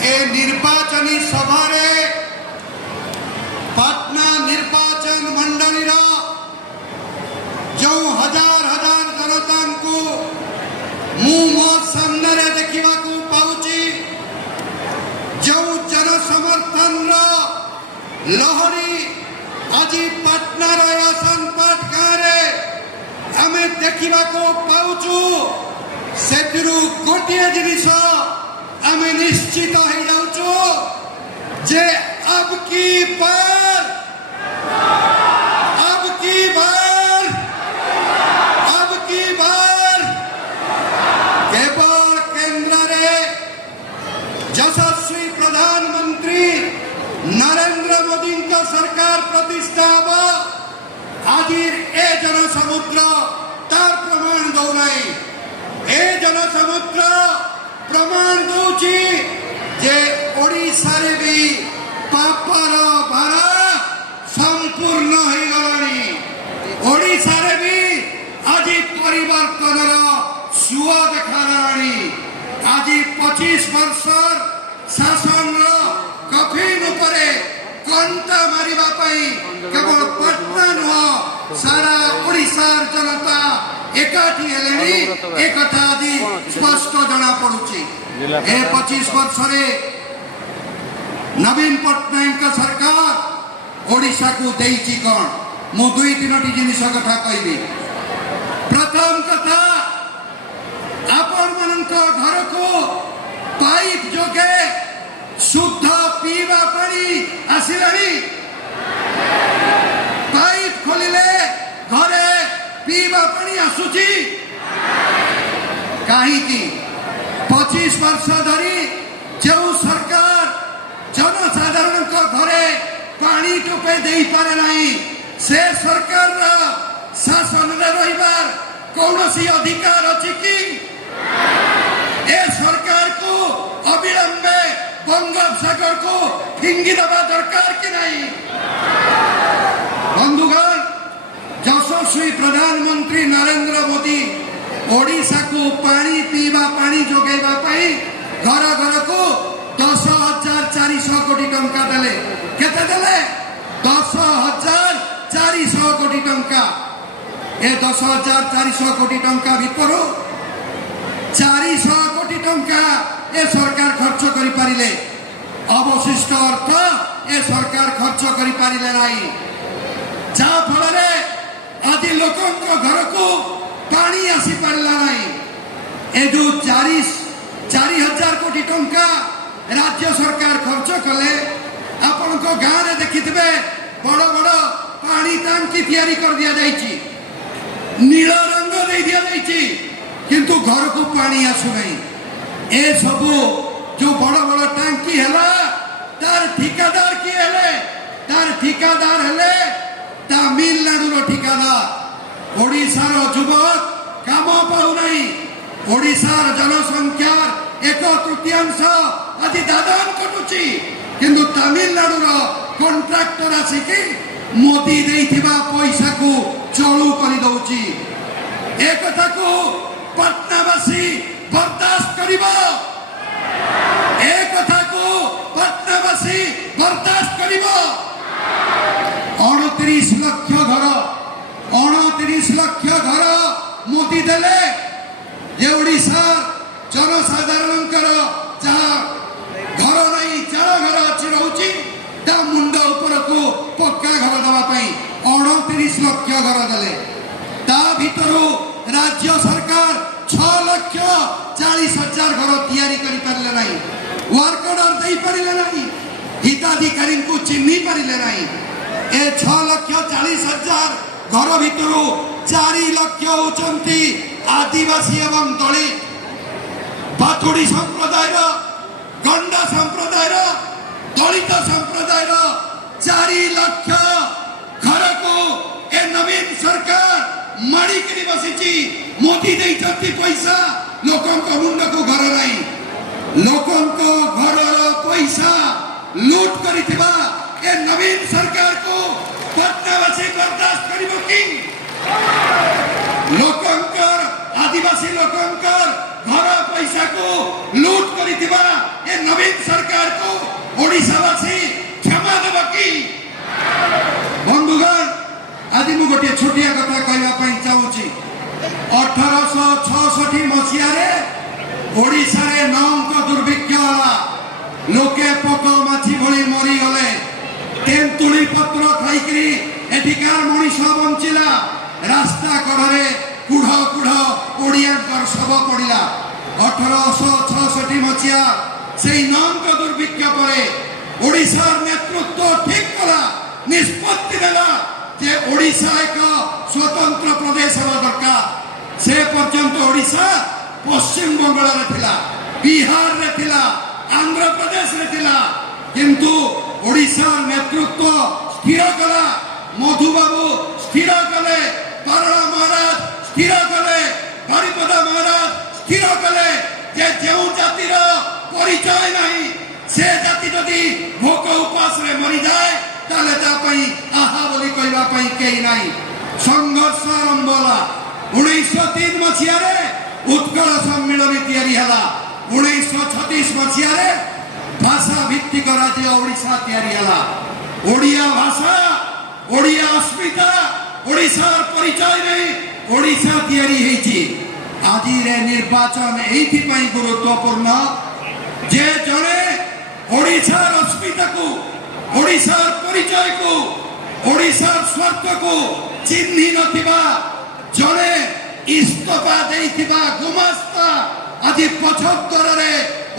ए निर्वाचनी सभारे पाटना निर्वाचन मंडलीर जो हजार हजार जनता को मु मो सामने देखा पाऊँची जो जनसमर्थन लहरी आज पाटनार आसनपाट गाँव आमे देखा पाऊँ से गोटे जिनिस आमे निश्चित हो जाऊँ जे अब की बार केवल केंद्र रे यशस्वी प्रधानमंत्री नरेंद्र मोदी का सरकार प्रतिष्ठा आज ए जनसमुद्र तार प्रमाण दौना ए जनसमुद्र प्रमाण दूची जे ओडिशा रे भी पापर भारा संपूर्ण हो गलानी ओडिशा रे भी आज परिवर्तन सुआ देखा आज 25 वर्ष शासन कफिन उपरे कंटा मारिबा पई केवल पटना नुह सारा ओडिशार जनता एकाठी हेलेनी एक कथा आदि स्पष्ट जना पड़ुची ए 25 वर्ष रे नवीन पटनायक सरकार ओडिशा को देइची कोन मु दुई तीनटी जिनिस कथा कहबी। प्रथम कथा आपण मनक घर को पाइप जोगे शुद्ध पीवा पानी आसिलानी पाइप खोलिले घरे पीवा पानी आसुची कहीं 25 वर्ष धरी जो सरकार जनसाधारण घरे पानी टोपे दे पारे नहीं से सरकार शासन में रहिबार कौनसी अधिकार अछि कि ए सरकार को अविलंबे बंगोपसागर को फिंगी दबा दरकार कि नहीं। बंधुगण यशस्वी प्रधानमंत्री नरेंद्र मोदी ओडिशा को पानी पीवा पानी जोगेबा पाई घर घर को 10,400 कोटी टंका देले केते देले 10,400 कोटी टंका ए 10,400 कोटी टंका भितर 400 कोटी टंका ए सरकार खर्च करि पारिले अवशिष्ट अर्थ ए सरकार खर्च करि पारिले नाही जा फल आज लोक घर को पानी आसी पारला नहीं ए जो 4,000 कोटी टंका राज्य सरकार खर्च कले आपण को गाँव रे देखिथिबे बड़ बड़ पानी टांकी तैयारी कर दिया जाइछि नील रंग दे दिया जाइछि किंतु घर को पानी आसु नहीं ए सबु जो बड़ बड़ टांकी हैला तार ठिकादार की हेले तार ठिकादार हेले तमिलनाडु ठिकादार ओडिशार युवक काम पाऊ नहीं ओडिशार जनसंख्या 1/3 आज दादन कटुची किंतु तमिलनाडुर कॉन्ट्रैक्टर आसिकी मोदी देइथिबा पैसा को चलू करि दउची ए कथा को पटनावासी बर्दाश्त करिबो ए कथा को पटनावासी बर्दाश्त करिबो 29 लाख घर मोदी देले जे ओडिशा जनसाधारण जहाँ घर नहीं चाल घर अच्छी रोची मुंड ऊपर को पक्का घर देवाई 29 लाख घर देले ता भीतर राज्य सरकार 6,40,000 घर तैयारी करि पारले नहीं वर्क ऑर्डर दे पारिले नहीं हिताधिकारी को चिन्ही पारिले नहीं ए 6,40,000 घर भीतर 4 लाख होचंती आदिवासी एवं दलित बाथुड़ी संप्रदाय गंडा संप्रदाय दलित संप्रदाय 4 लाख घर को ए नवीन सरकार माड़ी करी बसी मोदी देइछंती पैसा लोकों को मुंड को घर नहीं लोकों को घर पैसा लूट करिथिबा ए नवीन सरकार को पटनावासी बर्दाश्त करिबो कि लोकंकर आदिवासी लोकंकर घर पैसा को लूट करिथिबा ए नवीन सरकार ओडिशावासी क्षमा देव कि बंधुगण आज मु गोटे छोटिया कथा कहवाई चाहूँगी 1866 मसीह ओडिशा रे नौंक दुर्भिक्ष होला लोके पोक माछी भली मरीगले तेंतुली पत्र खाइकरी एठिकार मनीष बंचिला रास्ता कड़े कुढ़ कुढ़ ओडियांकर शव पड़ा 1866 मसीहा से नौंक दुर्भिक्ष पर ओडिशार नेतृत्व ठीक कला निष्पत्ति नेला जे ओडिशा एक स्वतंत्र प्रदेश हवा दरकार से पर्यंत ओडिशा पश्चिम बंगाल रे थिला बिहार रे थिला आंध्र प्रदेश रे थिला किंतु ओडिशा नेतृत्व स्थिर कला मधुबाबू स्थिर कले पारला महाराज स्थिर कले हरिपदा महाराज स्थिर कले जे जेउ जातिर परिचय नहीं से जाति जदि भोक उपास रे मरी जाए ताले ता पई आहा बोली कहवा पई केई नहीं संघर्ष आरंभ होला 1903 मसीहा रे उत्कल सम्मेलन तैयारी हला 1936 मसीहा रे भाषा भित्तिक राज्य ओडिशा तैयारी हला ओडिया भाषा ओडिया अस्मिता ओडिशार परिचय नहीं ओडिशा तैयारी हेची आज रे निर्वाचन एथि पई गुरुत्वपूर्ण जे जणे ओडिशार अस्मिता को ओडिशार परिचय को ओडिशार स्वार्थ को चिन्हि नथिबा जणे इस्तफा देइथिबा गुमास्ता आज 75 रे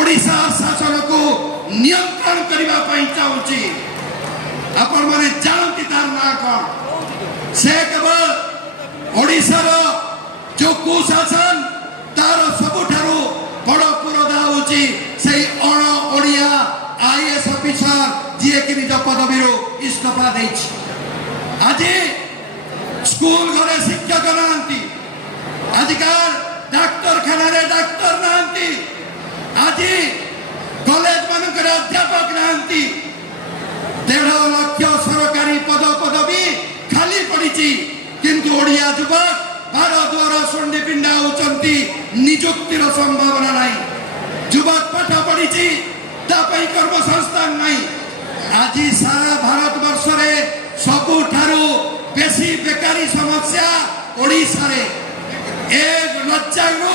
ओडिशा शासन को नियंत्रण करबा पई चाहूची आपण माने जानती तार ना कोन से केवल ओडिशार जो कुशासन तार सबुठारु बड़ पुरोधा होची से अण ओडिया आईएएस ऑफिसर जे कि निज पदवी इस्तफा देछि आज स्कूल घरे शिक्षक नांती आजकल डाक्टर खाना रे डाक्टर नांती आज कॉलेज मानक रे अध्यापक नांती 1.5 लाख सरकारी पदवी खाली पड़ी किंतु ओडिया युवक भारत द्वारा सुंडी पिंडा होचंती नियुक्तिर संभावना नहीं युवक पाठ पढ़ी कर्म संस्थान नहीं आज सारा भारत वर्ष रे सबुठारु बेसी बेकारी समस्या ओडिशा रे एक लज्जारू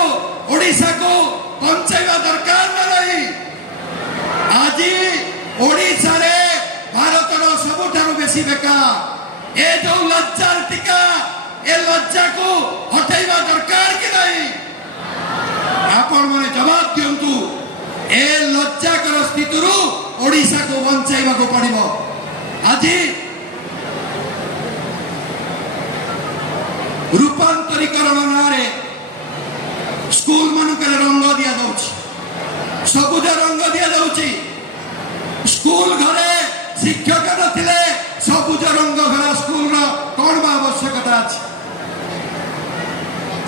ओडिशा को बंचाइबा दरकार नहीं आज ओडिशा रे भारत रो सबुठारु बेसी बेकार ए जो लज्जार टीका ए लज्जा को हटाइबा दरकार कि नहीं आपण माने जवाब दियंतु ए लज्जाकर स्थिति ओडिशा को बंचाइबा को पड़िबो आज रूपांतरीकरण नारे स्कूल मानक रंग दिया जाउछि सबुज रंग दिया जाउछि स्कूल घरे शिक्षक नथिले सबुज रंग घरा स्कूल रो कोन बा आवश्यकता अछि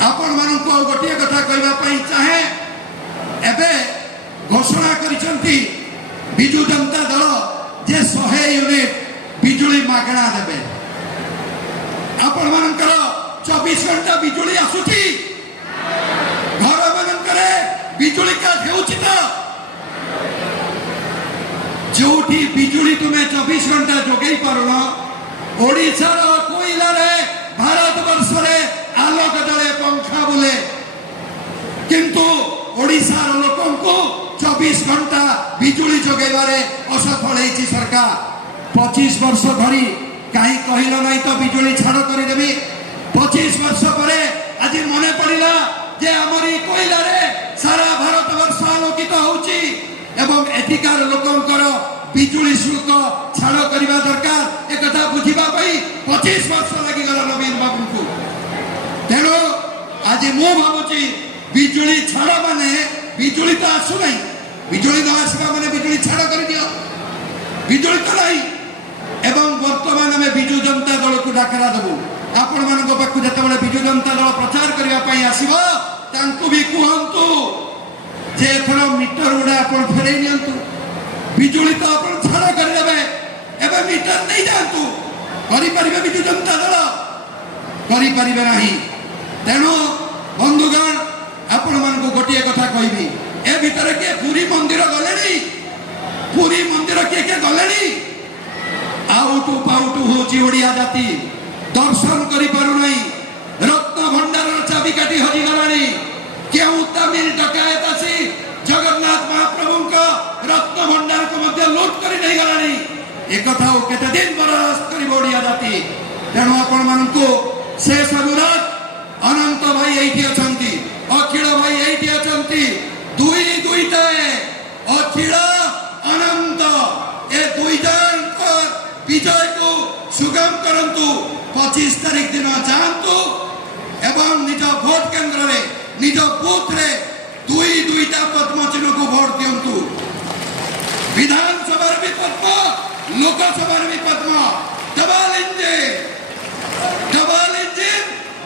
आपण मानक गोटे कथा कहबा पई चाहे एबे घोषणा करिसंती बिजू जनता दल जे 100 यूनिट बिजुली मागणा देबे आपण मानकर 24 घंटा बिजुली आसुची घर मानकरे बिजुली का हेउची त जोठी बिजुली तुम्हें 24 घंटा जोगई पारुन ओडिशा रो कोइला रे भारत वर्ष रे आलोक जले पंखा बुले किंतु ओडिशा रो लोकन को 24 घंटा बिजुली जोगैबारे असफल हेची सरकार 25 वर्ष धरी काई कहिलो नहीं तो बिजुली छाड़ कर देबी 25 वर्ष पर आज मने पड़िला जे हमरी कोइला रे सारा भारत वर्ष आलोकित होउची एवं एथिकार लोकंकर बिजुली शुल्क छाड़ करबा दरकार एक कथा बुझिबा पई 25 वर्ष लागि गला नवीन बाबू को तेनो आज मो भाबुची बिजुली छाड़ माने बिजुली तो आसु नहीं बिजुली न आसबा माने बिजुली छाड़ कर दियो बिजुली तो नहीं एवं वर्तमान में बिजु जनता दल को डाकरा देबू आपण मानक पाखु जतबेले बिजु जनता दल प्रचार करबा पई आसीबो तांको भी कहंतु जे एथरो मीटर उडा आपण फेरै नियंतु बिजुली तो आपण छाड़ कर देबे एबे मीटर नहीं जानतु करि परिबे बिजु जनता दल करि परिबे नाही तेनो बंधुगण आपण मानक गोटिए कथा कहबी ए भितर के पूरी मंदिर गले नहीं पूरी मंदिर के কହୁছি ওড়িয়া জাতি দর্শন করি পারু নাই রত্ন ভଣ୍ଡାରର ଚାବିକାଠି ହଜିଗଲାଣି କେଉଁ ତାମିଲ ଡକାୟତ ଆସି ଜଗନ୍ନାଥ ମହାପ୍ରଭୁଙ୍କ ରତ୍ନ ଭଣ୍ଡାରକୁ ମଧ୍ୟ ଲୁଟ କରି ନେଇଗଲାଣି ଏକଥା ଆଉ କେତେ ଦିନ ବରଦାସ୍ତ କରିବ ଓଡିଆ ଜାତି ତେଣୁ ଆପଣମାନଙ୍କୁ ଶେଷ ଅନୁରୋଧ ଅନନ୍ତ ଭାଇ ଏଇଠି ଅଛନ୍ତି ଅଖିଳ ଭାଇ ଏଇଠି ଅଛନ୍ତି ଦୁଇଟା ଅଖିଳ ଅନନ୍ତ ଏ ଦୁଇ ଜଣଙ୍କ ବିଜୟକୁ ସୁଗମ କରନ୍ତୁ 25 ତାରିଖ ଦିନ ଯାଆନ୍ତୁ ଏବଂ ନିଜ ଭୋଟ କେନ୍ଦ୍ରରେ ନିଜ ବୁଥରେ ଦୁଇଟା ପଦ୍ମ ଚିହ୍ନକୁ ଭୋଟ ଦିଅନ୍ତୁ ବିଧାନସଭାର ବି ପଦ୍ମ ଲୋକସଭାର ବି ପଦ୍ମ ଡବଲ ଇଞ୍ଜିନ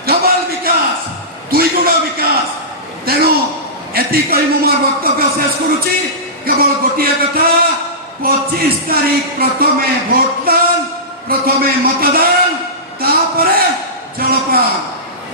ଡବଲ ବିକାଶ ଦୁଇଗୁଣ ବିକାଶ ତେଣୁ ଏତିକି କହି ମୁଁ ମୋର ବକ୍ତବ୍ୟ ଶେଷ କରୁଛି କେବଳ ଗୋଟିଏ କଥା 25 ତାରିଖ ପ୍ରଥମେ ଭୋଟଦାନ ପ୍ରଥମେ ମତଦାନ ତାପରେ ଜଳପାନ